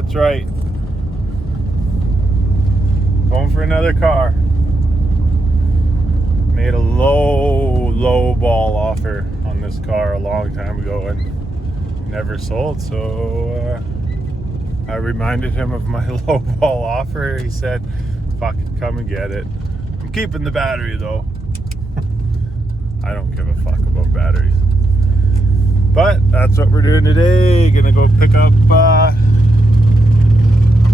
That's right. Going for another car. Made a low ball offer on this car a long time ago and never sold, so I reminded him of my low ball offer. He said, fuck it, come and get it. I'm keeping the battery though. I don't give a fuck about batteries. But that's what we're doing today. Gonna go pick up our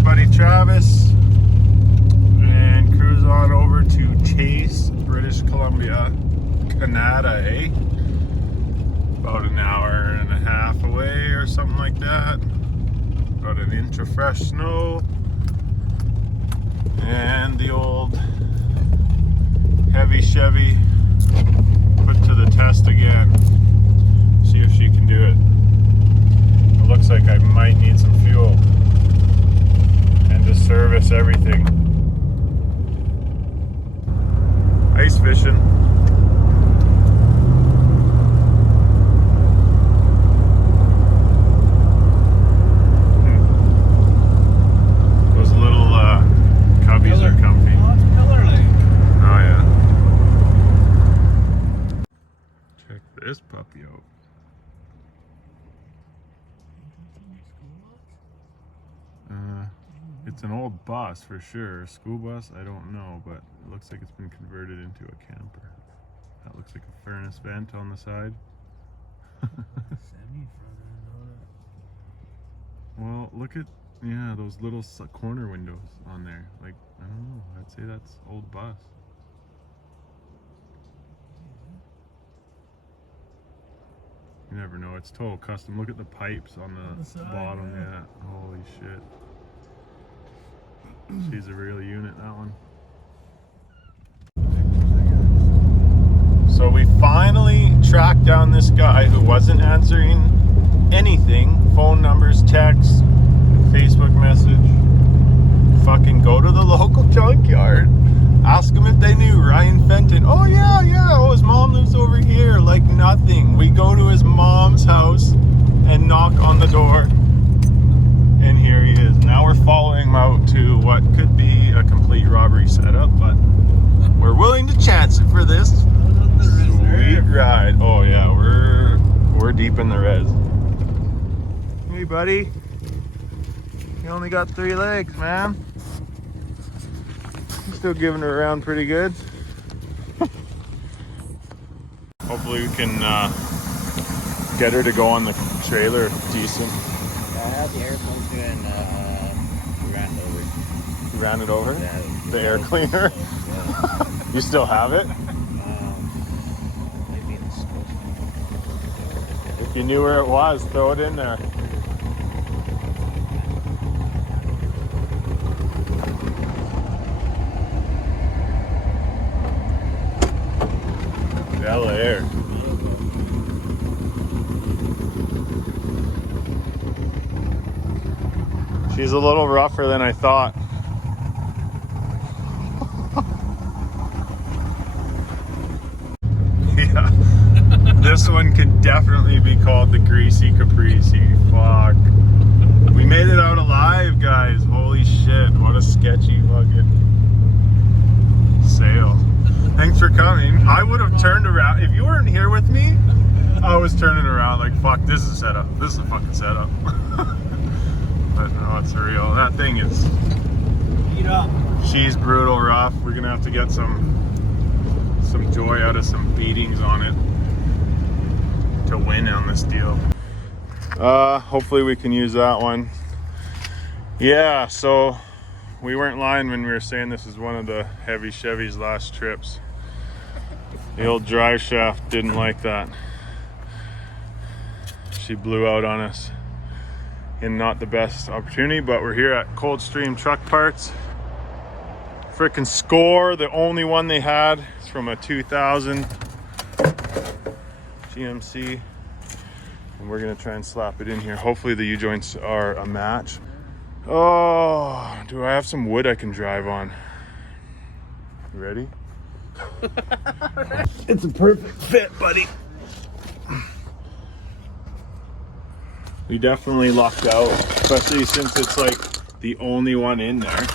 buddy Travis and cruise on over to Chase, British Columbia, Canada, eh? About an hour and a half away or something like that. About an inch of fresh snow. And the old heavy Chevy put to the test again. See if she can do it. It looks like I might need some fuel and to service everything. Ice fishing. Those little cubbies are comfy. Oh, it's Miller Lake. Oh yeah. Check this puppy out. It's an old bus for sure. School bus, I don't know, but it looks like it's been converted into a camper. That looks like a furnace vent on the side. Well, look at, yeah, those little corner windows on there. Like, I don't know, I'd say that's old bus. You never know, it's total custom. Look at the pipes on the side, bottom, yeah. Holy shit. She's a real unit, that one. So we finally tracked down this guy who wasn't answering anything. Phone numbers, texts, Facebook message. Fucking go to the local junkyard. Ask him if they knew Ryan Fenton. Oh yeah, oh his mom lives over here. Like nothing. We go to his mom's house and knock on the door. And here he is. Now we're following him out to what could be a complete robbery setup, but we're willing to chance it for this sweet ride. Oh yeah, we're deep in the res. Hey buddy, you only got 3 legs, man. You're still giving it around pretty good. Hopefully we can get her to go on the trailer decent. I have the air filter and we ran it over. You ran it over? Yeah, the air cleaner? Yeah. You still have it? Maybe in the school. If you knew where it was, throw it in there. Bel Air. She's a little rougher than I thought. Yeah, this one could definitely be called the Greasy Caprice. Fuck. We made it out alive, guys. Holy shit, what a sketchy fucking sail. Thanks for coming. I would have turned around. If you weren't here with me, I was turning around like, fuck, this is a setup. This is a fucking setup. But no, it's real. That thing is Eat up. She's brutal rough. We're gonna have to get some joy out of some beatings on it to win on this deal. Hopefully we can use that one. Yeah, so we weren't lying when we were saying this is one of the heavy Chevy's last trips. The old drive shaft didn't like that. She blew out on us in not the best opportunity, but we're here at Coldstream Truck Parts. Frickin' Score, the only one they had. It's from a 2000 GMC. And we're gonna try and slap it in here. Hopefully the U-joints are a match. Oh, do I have some wood I can drive on? You ready? It's a perfect fit, buddy. We definitely lucked out, especially since it's like the only one in there.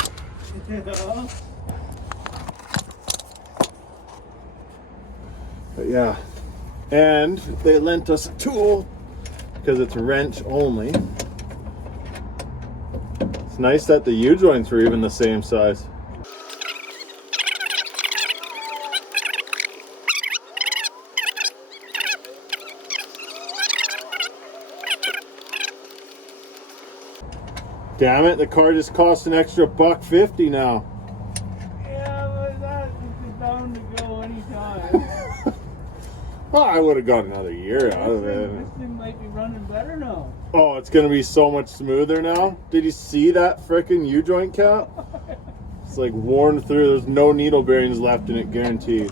But yeah, and they lent us a tool because it's wrench only. It's nice that the U-joints were even the same size. Damn it, the car just cost an extra $1.50 now. Yeah, but that is bound to go anytime. Well, I would have got another year out of it. This thing might be running better now. Oh, it's gonna be so much smoother now. Did you see that frickin' U-joint cap? It's like worn through. There's no needle bearings left in it, guaranteed.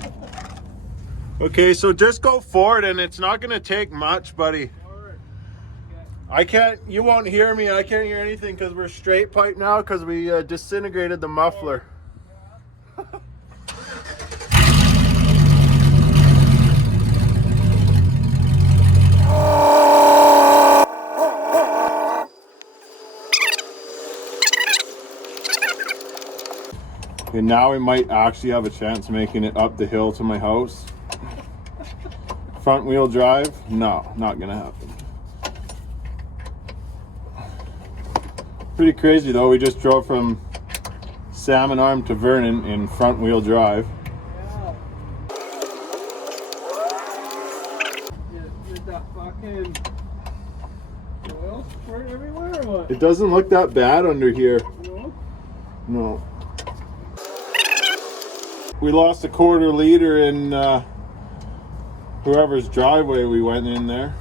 Okay, so just go forward and it's not gonna take much, buddy. I can't, you won't hear me. I can't hear anything because we're straight pipe now because we disintegrated the muffler. And now we might actually have a chance of making it up the hill to my house. Front wheel drive? No, not gonna happen. Pretty crazy though, we just drove from Salmon Arm to Vernon in front wheel drive. Yeah. Did that fucking oil squirt everywhere or what? It doesn't look that bad under here. No? No. We lost a 1/4 liter in whoever's driveway we went in there.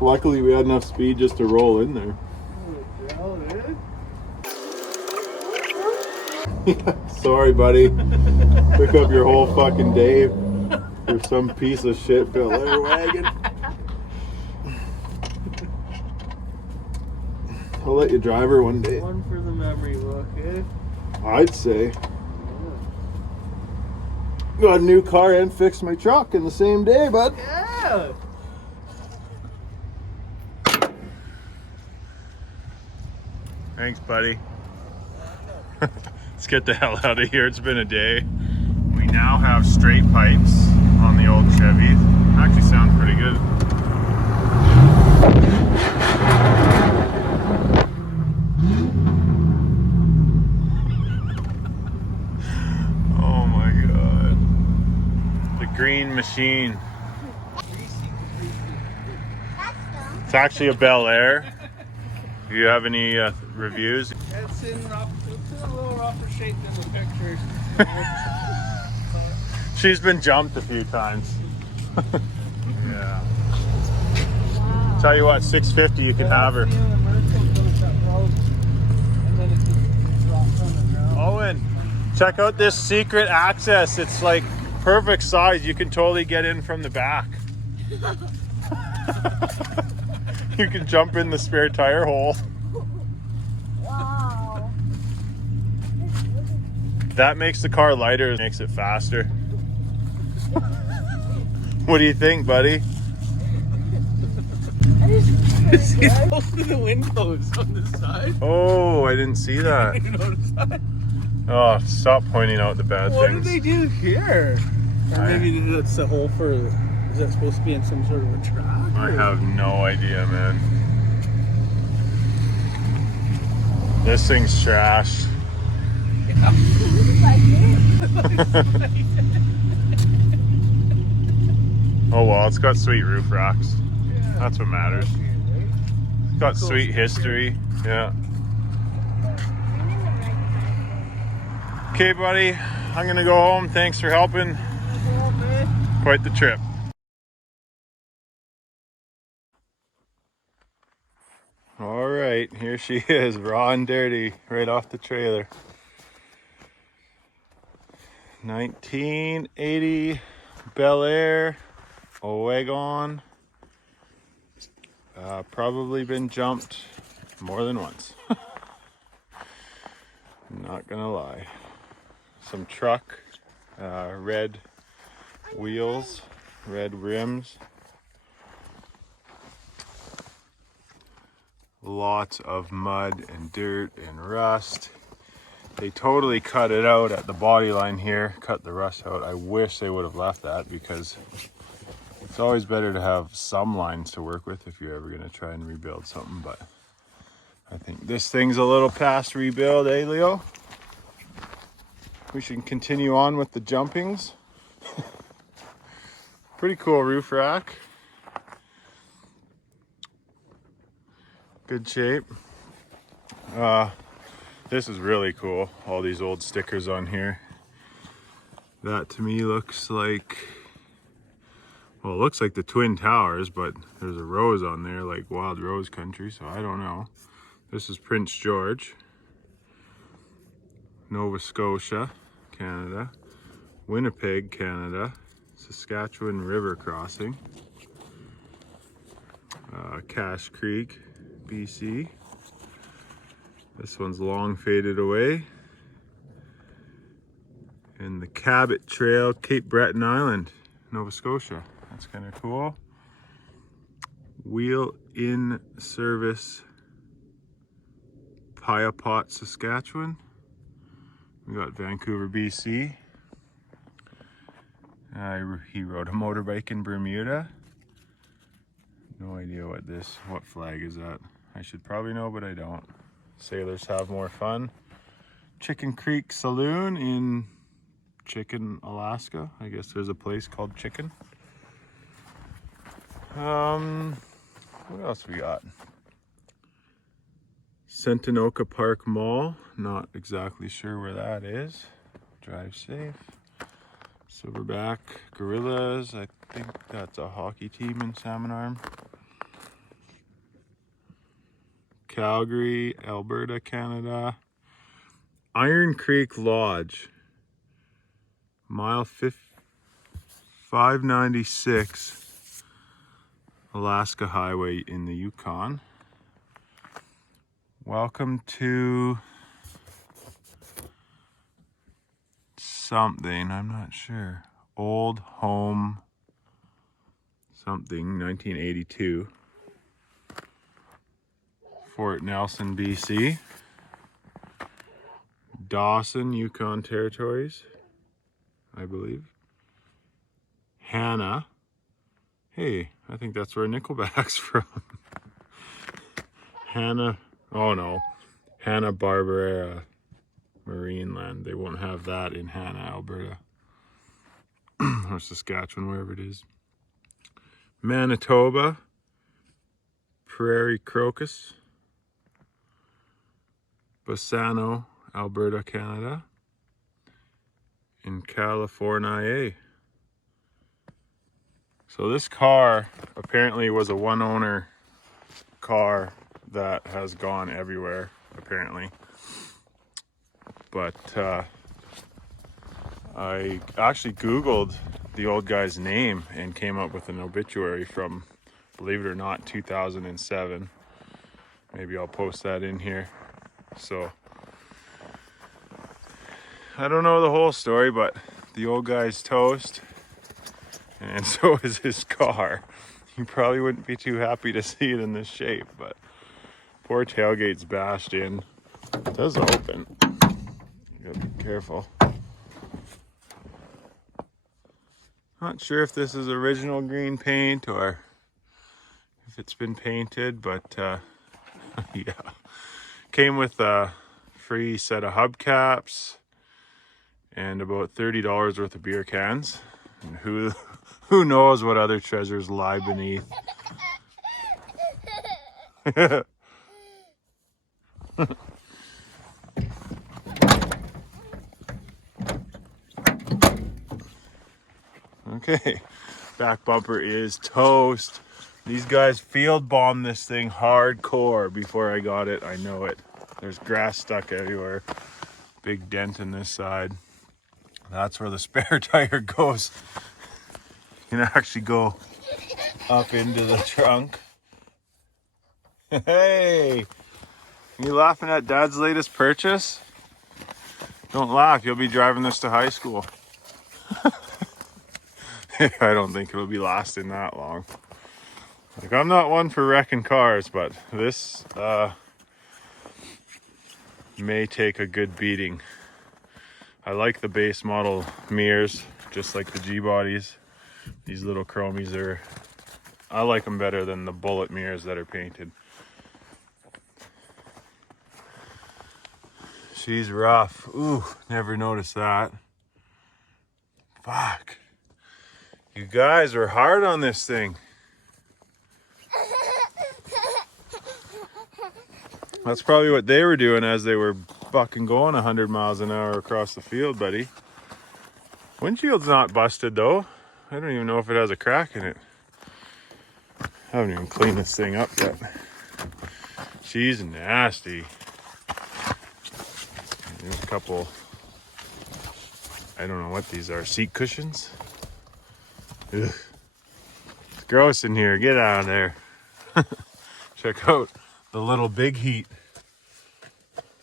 Luckily we had enough speed just to roll in there. Oh, Sorry, buddy. Took up your whole fucking day for some piece of shit Bel Air wagon. I'll let you drive her one day. one for the memory book, eh? I'd say. Got a new car and fixed my truck in the same day, bud. Yeah! Thanks, buddy. Let's get the hell out of here. It's been a day. We now have straight pipes on the old Chevy. Actually sounds pretty good. Oh my God. The green machine. It's actually a Bel Air. Do you have any reviews? It's in a little rougher shape than the pictures. She's been jumped a few times. Yeah. Wow. Tell you what, $650 you can have her. Owen, check out this secret access. It's like perfect size. You can totally get in from the back. You can jump in the spare tire hole. Wow. That makes the car lighter, makes it faster. What do you think, buddy? See both of the windows on the side. Oh, I didn't see that. You notice that? Oh, stop pointing out the bad What things. did they do here? Or maybe that's the hole for. Is that supposed to be in some sort of a track? I have no idea, man. This thing's trashed. Oh well, it's got sweet roof racks. Yeah. That's what matters. It's got sweet history. Yeah. Okay, buddy. I'm gonna go home. Thanks for helping. Quite the trip. All right, here she is, raw and dirty, right off the trailer. 1980 Bel Air Wagon. Probably been jumped more than once. Not gonna lie. Some truck, red wheels, red rims. Lots of mud and dirt and rust. They totally cut it out at the body line here, cut the rust out. I wish they would have left that, because it's always better to have some lines to work with if you're ever going to try and rebuild something. But I think this thing's a little past rebuild, eh, Leo? We should continue on with the jumpings. Pretty cool roof rack. Good shape. This is really cool. All these old stickers on here. That to me looks like, well, it looks like the Twin Towers, but there's a rose on there, like Wild Rose Country, so I don't know. This is Prince George, Nova Scotia, Canada, Winnipeg, Canada, Saskatchewan River Crossing, Cache Creek, BC. This one's long faded away. And the Cabot Trail, Cape Breton Island, Nova Scotia. That's kind of cool. Wheel in Service, Piapot, Saskatchewan. We got Vancouver, BC. He rode a motorbike in Bermuda. No idea what flag is that. I should probably know, but I don't. Sailors have more fun. Chicken Creek Saloon in Chicken, Alaska. I guess there's a place called Chicken. What else we got? Centenoka Park Mall. Not exactly sure where that is. Drive safe. Silverback Gorillas. I think that's a hockey team in Salmon Arm. Calgary, Alberta, Canada. Iron Creek Lodge. Mile 596. Alaska Highway in the Yukon. Welcome to something, I'm not sure. Old Home something, 1982. Fort Nelson, BC. Dawson, Yukon Territories, I believe. Hannah. Hey, I think that's where Nickelback's from. Hannah, oh no. Hanna-Barbera Marine Land. They won't have that in Hannah, Alberta. Or Saskatchewan, wherever it is. Manitoba. Prairie Crocus. Bassano, Alberta, Canada. In California. So this car apparently was a one-owner car that has gone everywhere, apparently. But I actually Googled the old guy's name and came up with an obituary from, believe it or not, 2007. Maybe I'll post that in here. So I don't know the whole story, but the old guy's toast, and so is his car. You probably wouldn't be too happy to see it in this shape, but poor tailgate's bashed in. It does open. You gotta be careful. Not sure if this is original green paint or if it's been painted, but yeah. Came with a free set of hubcaps and about $30 worth of beer cans. And who knows what other treasures lie beneath. Okay, back bumper is toast. These guys field bombed this thing hardcore before I got it. I know it. There's grass stuck everywhere. Big dent in this side. That's where the spare tire goes. You can actually go up into the trunk. Hey, you laughing at Dad's latest purchase? Don't laugh, you'll be driving this to high school. I don't think it'll be lasting that long. Like, I'm not one for wrecking cars, but this may take a good beating. I like the base model mirrors, just like the G-bodies. These little chromies are, I like them better than the bullet mirrors that are painted. She's rough. Ooh, never noticed that. Fuck. You guys were hard on this thing. That's probably what they were doing as they were fucking going 100 miles an hour across the field, buddy. Windshield's not busted though. I don't even know if it has a crack in it. I haven't even cleaned this thing up yet. She's nasty. There's a couple, I don't know what these are, seat cushions? Ugh. It's gross in here, get out of there. Check out the little big heat.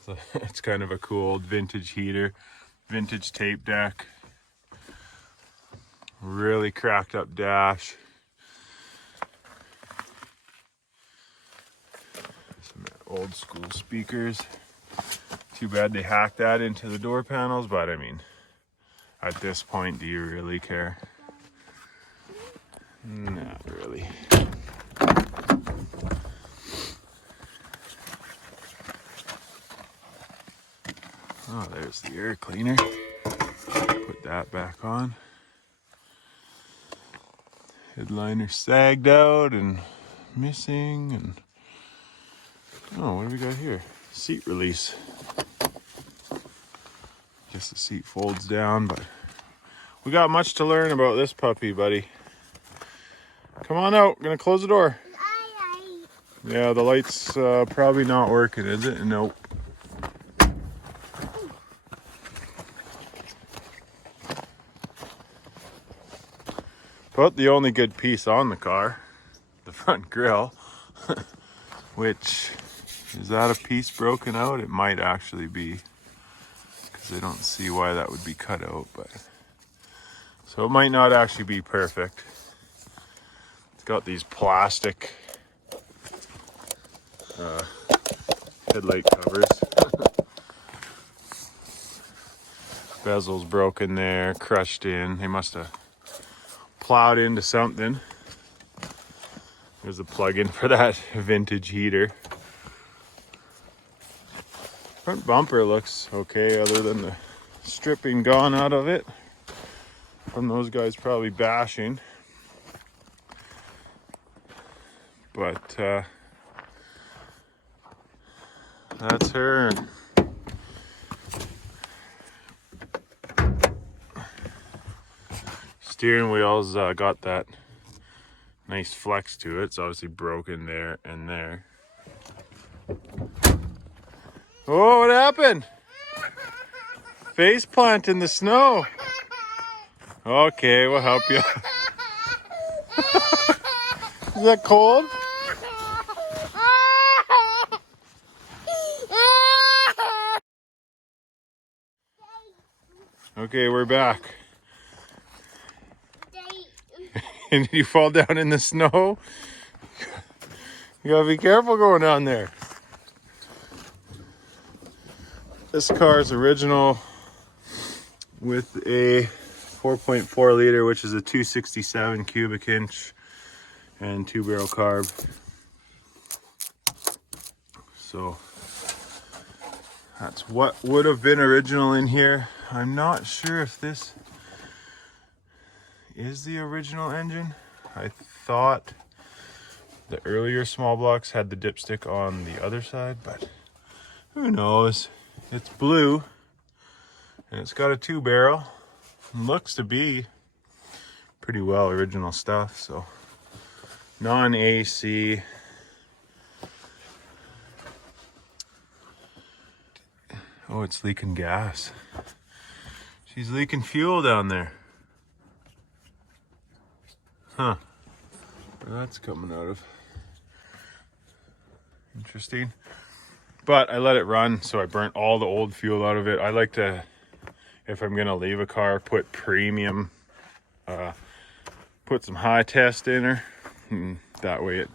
So it's kind of a cool old vintage heater, vintage tape deck. Really cracked up dash. Some old school speakers. Too bad they hacked that into the door panels, but I mean, at this point, do you really care? Not really. Oh, there's the air cleaner. Put that back on. Headliner sagged out and missing, and oh, what do we got here? Seat release. Guess the seat folds down, but we got much to learn about this puppy, buddy. Come on out, I'm gonna close the door. Yeah, the light's probably not working, is it? Nope. But the only good piece on the car, the front grille, which, is that a piece broken out? It might actually be, because I don't see why that would be cut out, but so it might not actually be perfect. It's got these plastic headlight covers. Bezel's broken there, crushed in. They must have plowed into something. There's a plug-in for that vintage heater. Front bumper looks okay, other than the stripping gone out of it from those guys probably bashing. But that's her. Steering wheel's got that nice flex to it. It's obviously broken there and there. Oh, what happened? Face plant in the snow. Okay, we'll help you. Is that cold? Okay, we're back. And you fall down in the snow? You gotta be careful going down there. This car is original with a 4.4 liter, which is a 267 cubic inch and 2-barrel carb. So that's what would have been original in here. I'm not sure if this is the original engine. I thought the earlier small blocks had the dipstick on the other side, but who knows? It's blue and it's got a 2-barrel. Looks to be pretty well original stuff. So non-AC. Oh, it's leaking gas. She's leaking fuel down there. Huh. Where that's coming out of. Interesting. But I let it run, so I burnt all the old fuel out of it. I like to, if I'm gonna leave a car, put premium, put some high test in her. That way it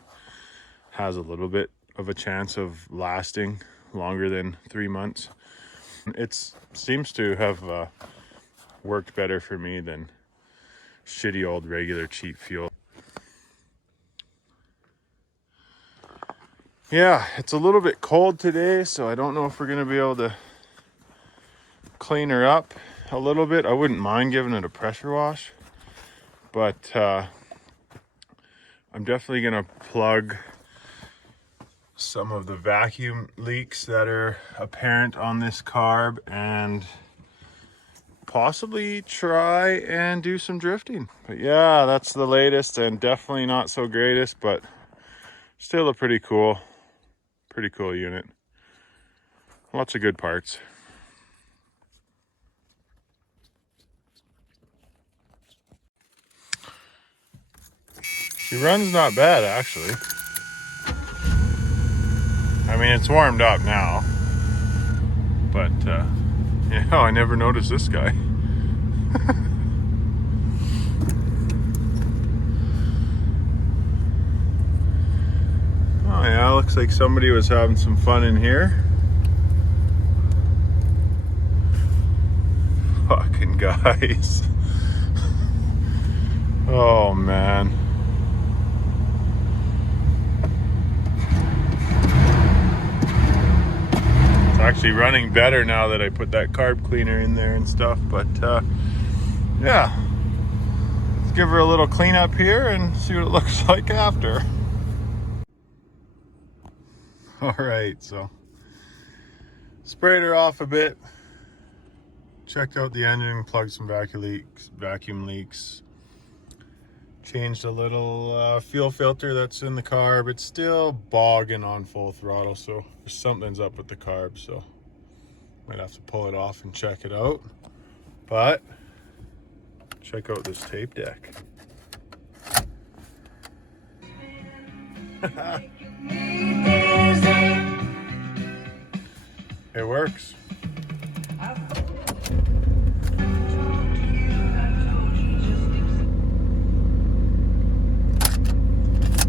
has a little bit of a chance of lasting longer than 3 months. It seems to have worked better for me than shitty old regular cheap fuel. Yeah, it's a little bit cold today, so I don't know if we're gonna be able to clean her up a little bit. I wouldn't mind giving it a pressure wash, but I'm definitely gonna plug some of the vacuum leaks that are apparent on this carb and possibly try and do some drifting. But yeah, that's the latest, and definitely not so greatest, but still a pretty cool unit. Lots of good parts. She runs not bad, actually. I mean, it's warmed up now, but yeah, I never noticed this guy. Oh yeah, looks like somebody was having some fun in here. Fucking guys. Oh man. It's actually running better now that I put that carb cleaner in there and stuff, but yeah. Let's give her a little cleanup here and see what it looks like after. Alright, so sprayed her off a bit. Checked out the engine, plugged some vacuum leaks. Changed a little fuel filter that's in the carb. It's still bogging on full throttle, so something's up with the carb, so might have to pull it off and check it out. But check out this tape deck. It works.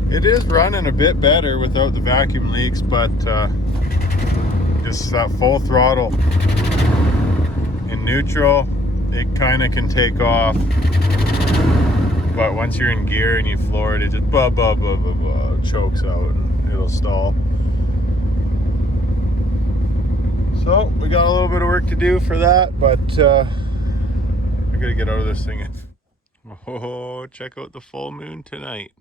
It is running a bit better without the vacuum leaks, but just that full throttle in neutral, it kind of can take off. But once you're in gear and you floor it, it just chokes out and it'll stall. So we got a little bit of work to do for that, but I gotta get out of this thing. Oh, check out the full moon tonight.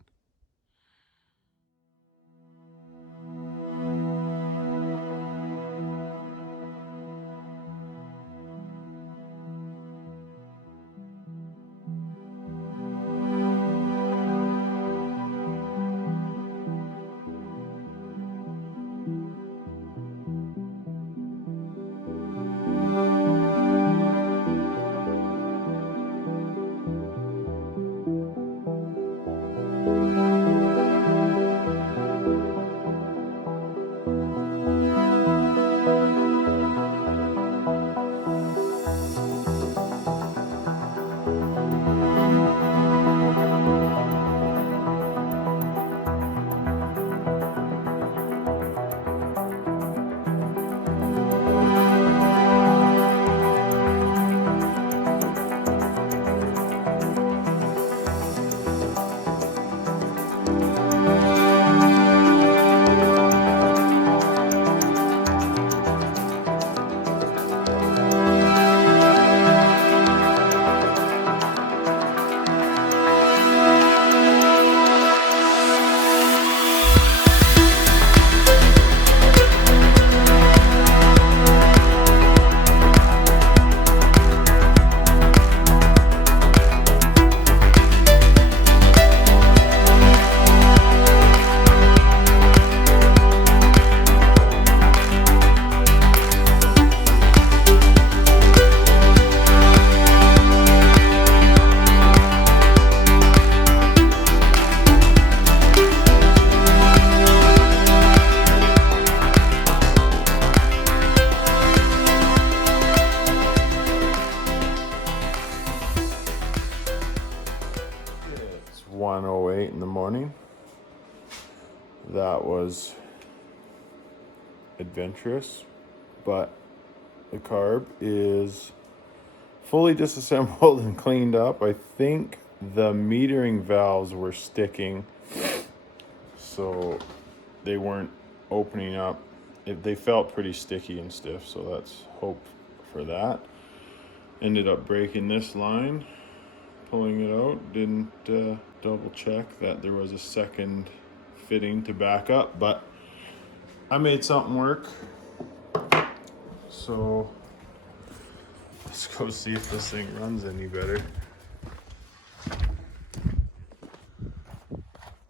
that was adventurous, but the carb is fully disassembled and cleaned up. I think the metering valves were sticking, so they weren't opening up. They felt pretty sticky and stiff, so let's hope for that. Ended up breaking this line, pulling it out. Didn't double check that there was a second fitting to back up, but I made something work. So let's go see if this thing runs any better.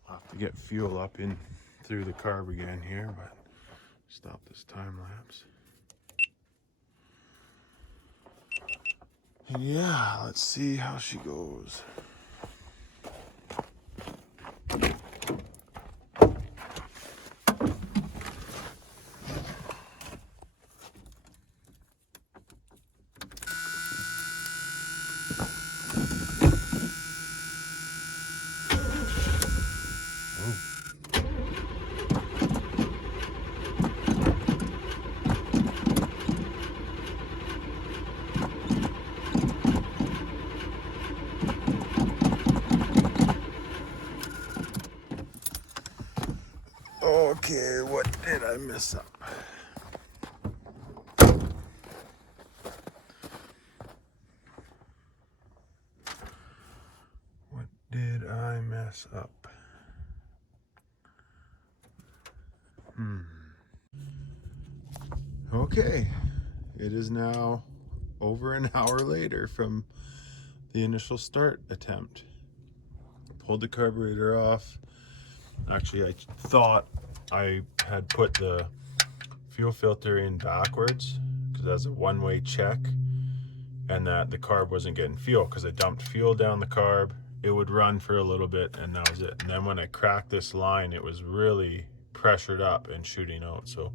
I'll have to get fuel up in through the carb again here, but stop this time lapse. And yeah, let's see how she goes. Okay, what did I mess up? What did I mess up? Okay, it is now over an hour later from the initial start attempt. Pulled the carburetor off. Actually, I thought I had put the fuel filter in backwards because that's a one-way check, and that the carb wasn't getting fuel because I dumped fuel down the carb. It would run for a little bit and that was it. And then when I cracked this line, it was really pressured up and shooting out. So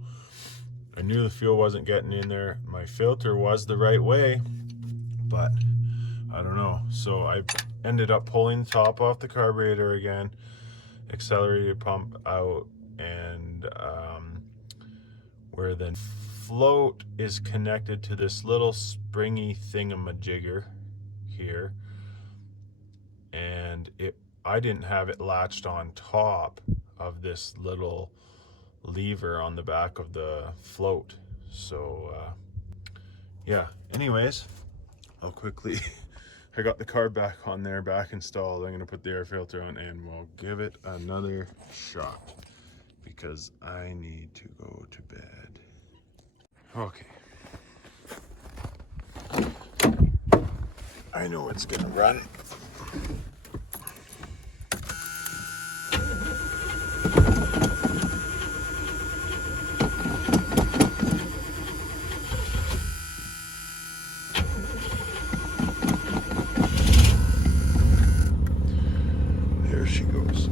I knew the fuel wasn't getting in there. My filter was the right way, but I don't know. So I ended up pulling the top off the carburetor again, accelerated pump out, and where the float is connected to this little springy thingamajigger here, and I didn't have it latched on top of this little lever on the back of the float. So yeah, anyways, I'll quickly I got the carb back on there, back installed. I'm gonna put the air filter on and we'll give it another shot because I need to go to bed. Okay, I know it's gonna run. There she goes.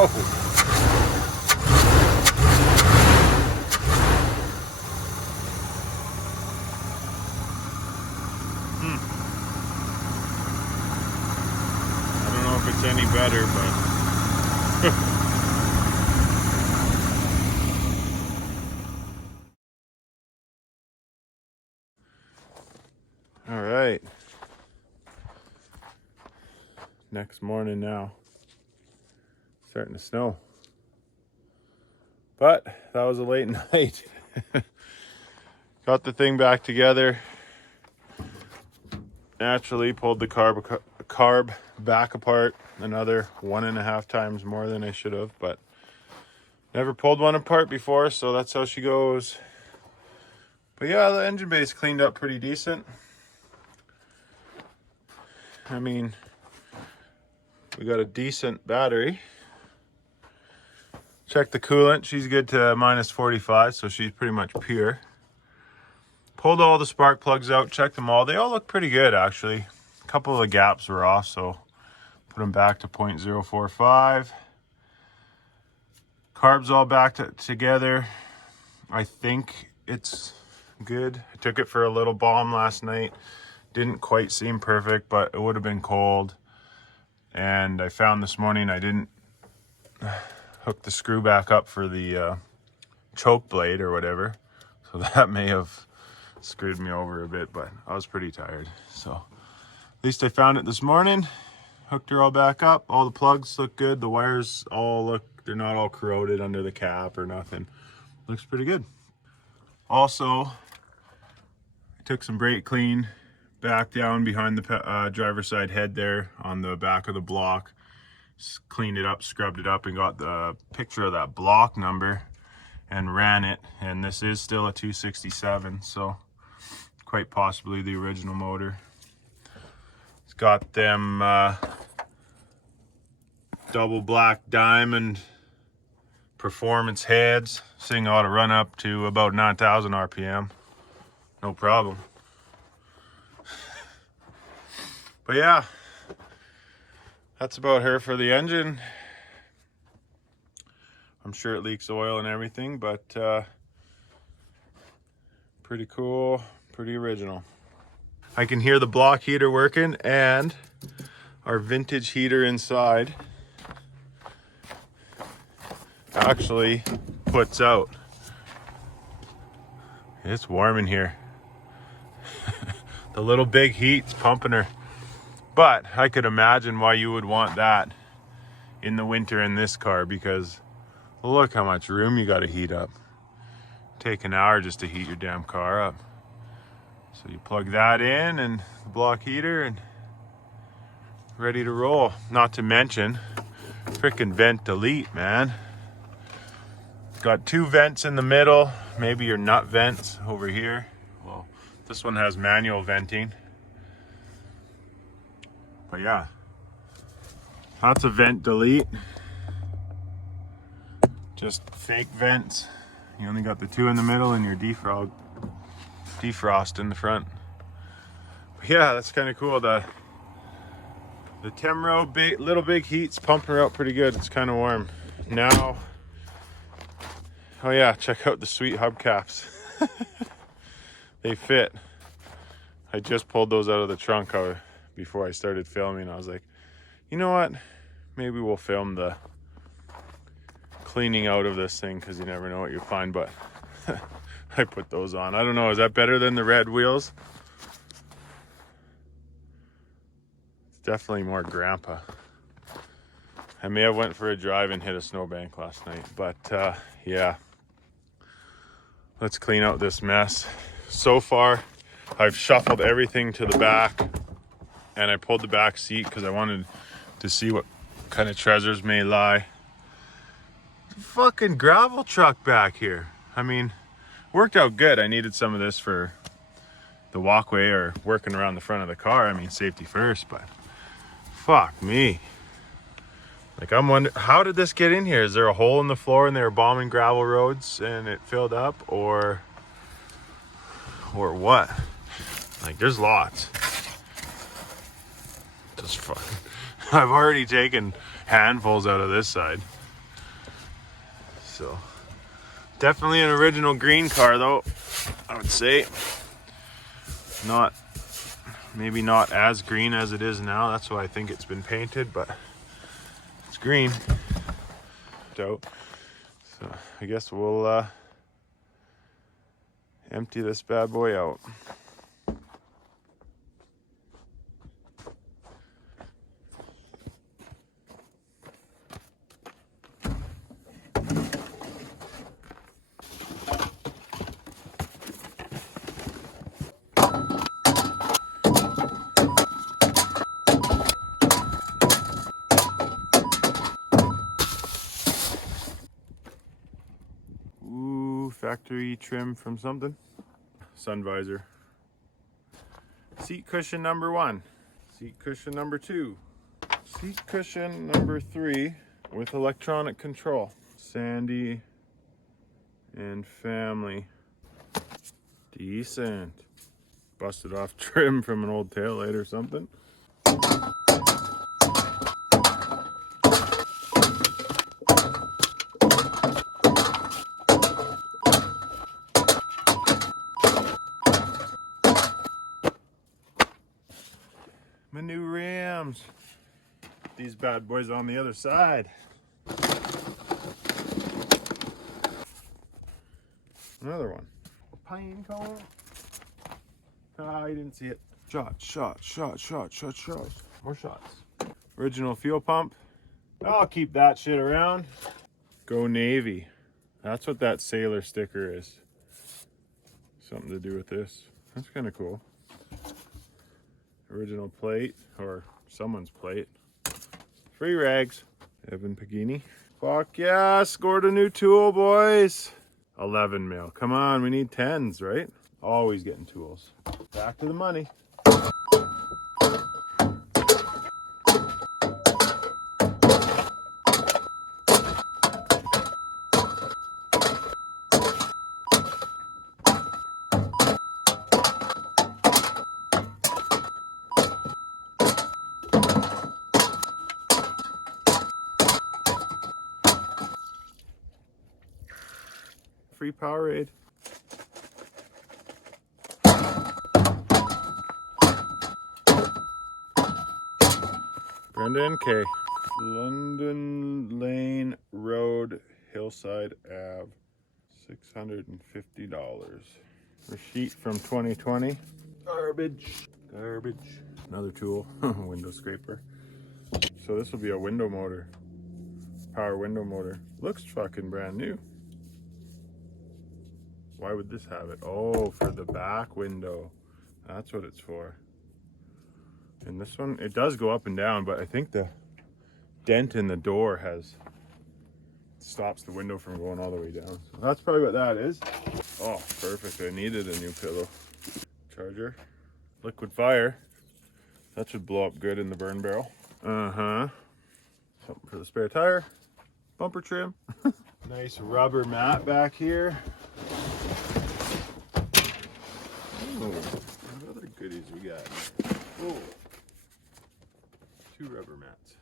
Whoa. I don't know if it's any better, but all right. Next morning now. Starting to snow. But that was a late night. Got the thing back together. Naturally pulled the carb back apart another 1.5 times more than I should have, but never pulled one apart before, so that's how she goes. But yeah, the engine bay's cleaned up pretty decent. I mean, We got a decent battery. Check the coolant. She's good to minus 45, so she's pretty much pure. Pulled all the spark plugs out, checked them all. They all look pretty good, actually. A couple of the gaps were off, so put them back to 0.045. Carbs all back together. I think it's good. I took it for a little bomb last night. Didn't quite seem perfect, but it would have been cold. And I found this morning I didn't hook the screw back up for the choke blade or whatever. So that may have screwed me over a bit, but I was pretty tired. So at least I found it this morning. Hooked her all back up. All the plugs look good. The wires all look, they're not all corroded under the cap or nothing. Looks pretty good. Also, I took some brake clean back down behind the driver's side head there on the back of the block. Just cleaned it up, scrubbed it up, and got the picture of that block number and ran it. And this is still a 267, so quite possibly the original motor. It's got them double black diamond performance heads. This thing ought to run up to about 9,000 RPM. No problem. But yeah, that's about her for the engine. I'm sure it leaks oil and everything, but pretty cool, pretty original. I can hear the block heater working and our vintage heater inside actually puts out. It's warm in here. The little big heat's pumping her. But I could imagine why you would want that in the winter in this car, because look how much room you got to heat up. Take an hour just to heat your damn car up. So you plug that in and the block heater and ready to roll. Not to mention freaking vent delete, man. Got two vents in the middle, maybe your nut vents over here. Well, this one has manual venting. But yeah, that's a vent delete. Just fake vents. You only got the two in the middle and your defrost in the front. But yeah, that's kind of cool. The Temro little big heat's pumping her out pretty good. It's kind of warm now. Oh yeah, check out the sweet hubcaps. They fit. I just pulled those out of the trunk before I started filming. I was like, you know what? Maybe we'll film the cleaning out of this thing, because you never know what you find. But I put those on. I don't know, is that better than the red wheels? It's definitely more grandpa. I may have went for a drive and hit a snowbank last night, but yeah. Let's clean out this mess. So far, I've shuffled everything to the back, and I pulled the back seat because I wanted to see what kind of treasures may lie. Fucking gravel truck back here. I mean, worked out good. I needed some of this for the walkway or working around the front of the car. I mean, safety first, but fuck me. Like, I'm wondering, how did this get in here? Is there a hole in the floor and they were bombing gravel roads and it filled up, or what? Like, there's lots. Just fucking, I've already taken handfuls out of this side. So, definitely an original green car though, I would say. Maybe not as green as it is now. That's why I think it's been painted, but green. So I guess we'll empty this bad boy out. Factory trim from something. Sun visor. Seat cushion number 1. Seat cushion number 2. Seat cushion number 3 with electronic control. Sandy and family. Decent. Busted off trim from an old taillight or something. My new rims. These bad boys on the other side. Another one. Pine cone. Ah, I didn't see it. Shot. More shots. Original fuel pump. I'll keep that shit around. Go Navy. That's what that sailor sticker is. Something to do with this. That's kind of cool. Original plate, or someone's plate. Free rags. Evan Pagini. Fuck yeah, scored a new tool, boys. 11 mil. Come on, we need 10s, right? Always getting tools. Back to the money. Free Powerade. Brenda and Kay. London Lane Road, Hillside Ave. $650. Receipt from 2020. Garbage. Another tool. Window scraper. So this will be a window motor. Power window motor. Looks fucking brand new. Why would this have it? Oh, for the back window. That's what it's for. And this one, it does go up and down, but I think the dent in the door stops the window from going all the way down. So that's probably what that is. Oh, perfect. I needed a new pillow. Charger. Liquid fire. That should blow up good in the burn barrel. Something for the spare tire. Bumper trim. Nice rubber mat back here. Oh, what other goodies we got? Oh, 2 rubber mats.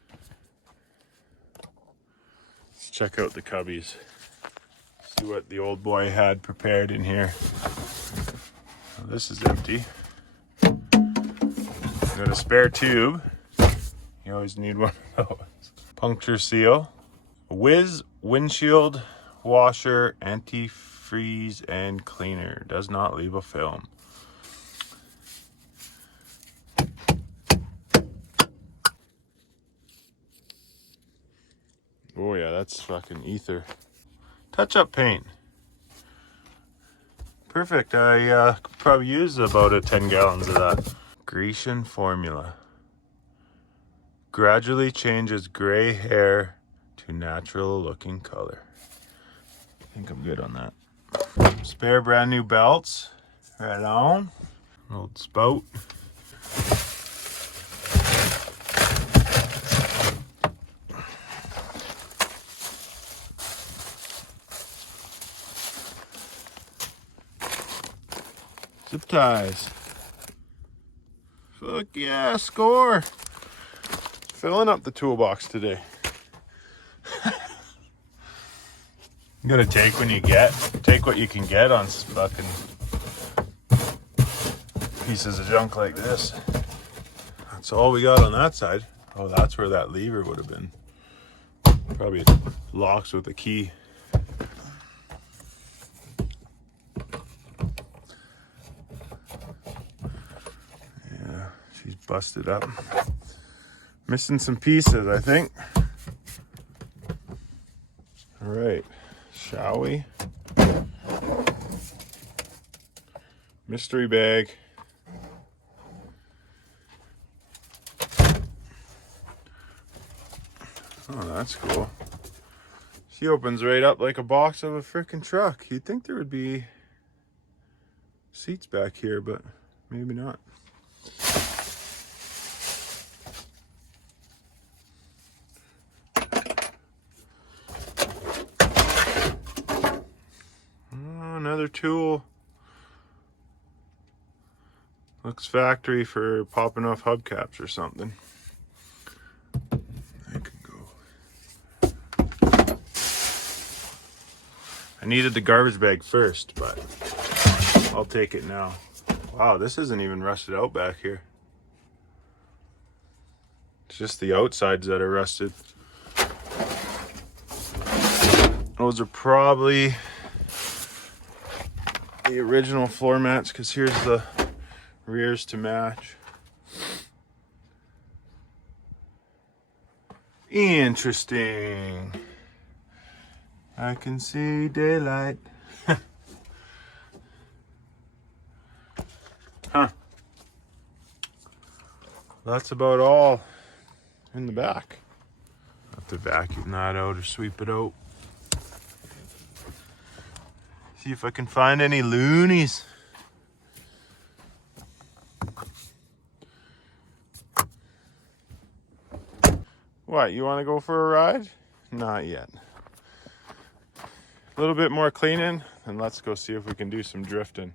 Let's check out the cubbies. See what the old boy had prepared in here. Well, this is empty. Got a spare tube. You always need one of those. Puncture seal. Whiz windshield washer, antifreeze and cleaner. Does not leave a film. Oh yeah, that's fucking ether. Touch-up paint. Perfect. I could probably use about 10 gallons of that. Grecian formula. Gradually changes gray hair to natural looking color. I think I'm good on that. Spare brand new belts. Right on. Old spout. Zip ties. Fuck yeah, score. Filling up the toolbox today. You gotta take what you can get on fucking pieces of junk like this. That's all we got on that side. Oh, that's where that lever would have been. Probably locks with a key. Yeah, she's busted up. Missing some pieces, I think. All right, shall we? Mystery bag. Oh, that's cool. She opens right up like a box of a freaking truck. You'd think there would be seats back here, but maybe not. another tool. Looks factory for popping off hubcaps or something. I can go. I needed the garbage bag first, but I'll take it now. Wow, this isn't even rusted out back here. It's just the outsides that are rusted. Those are probably the original floor mats, because here's the rears to match. Interesting. I can see daylight. Huh. That's about all in the back. Have to vacuum that out or sweep it out. See if I can find any loonies. What, you want to go for a ride? Not yet. A little bit more cleaning, and let's go see if we can do some drifting.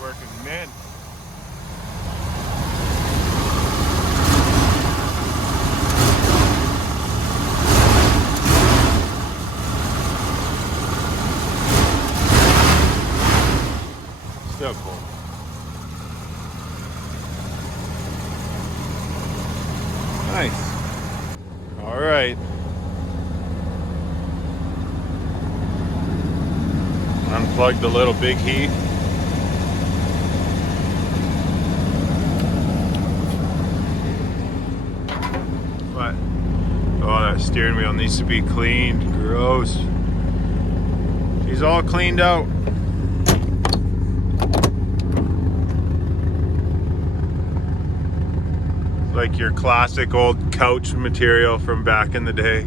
Working men. Still cool. Nice. All right. Unplug the little big heat. What? Oh, that steering wheel needs to be cleaned. Gross. He's all cleaned out. Like your classic old couch material from back in the day.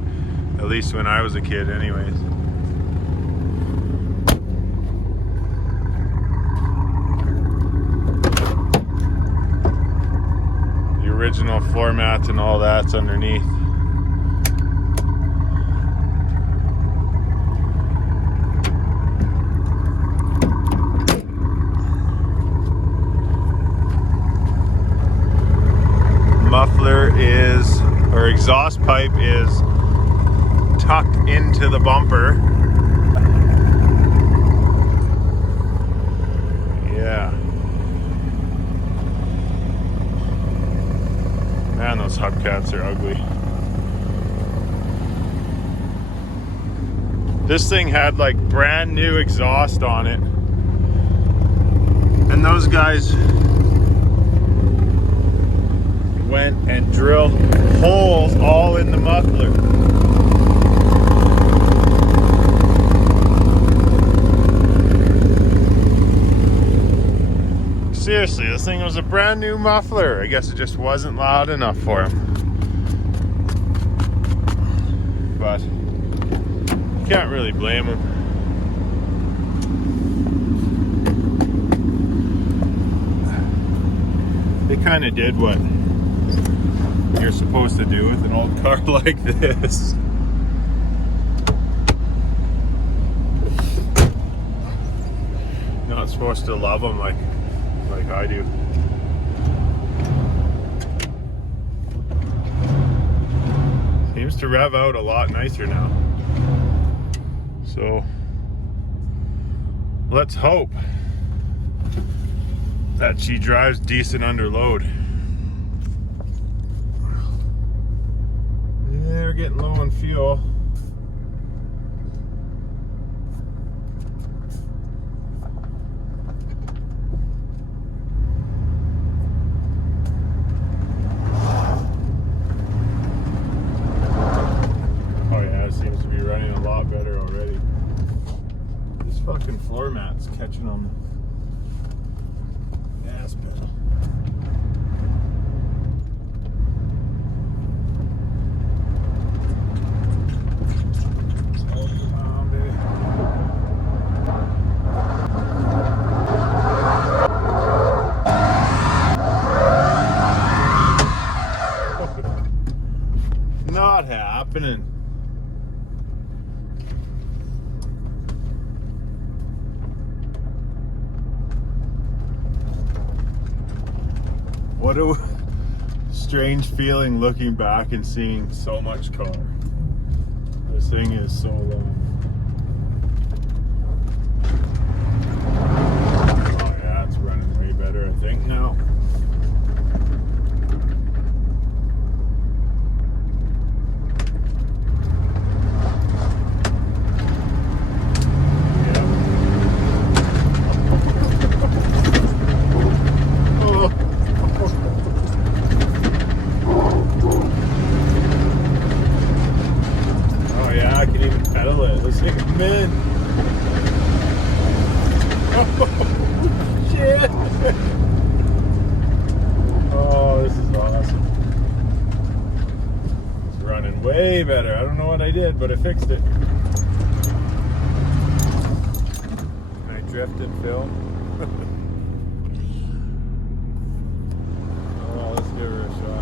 At least when I was a kid anyways. The original floor mats and all that's underneath. Muffler is, or exhaust pipe is tucked into the bumper. Yeah. Man, those hubcaps are ugly. This thing had like brand new exhaust on it. And those guys went and drilled holes all in the muffler. Seriously, this thing was a brand new muffler. I guess it just wasn't loud enough for him. But Can't really blame them. They kind of did what you're supposed to do with an old car like this. Not supposed to love them like I do. Seems to rev out a lot nicer now. So let's hope that she drives decent under load. Yeah, we're getting low on fuel. Oh yeah, it seems to be running a lot better already. This fucking floor mat's catching on the gas pedal. Not happening. What a strange feeling looking back and seeing so much car. This thing is so long. Oh yeah, it's running way better, I think, now. Man. Oh, shit. Oh, this is awesome. It's running way better. I don't know what I did, but I fixed it. I drifted, Phil. Oh, let's give her a shot.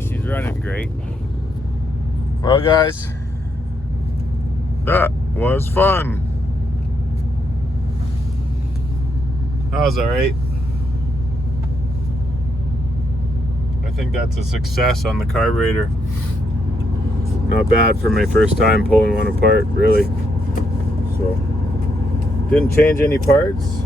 She's running great. Well, guys, that was fun. That was all right. I think that's a success on the carburetor. Not bad for my first time pulling one apart, really. So didn't change any parts.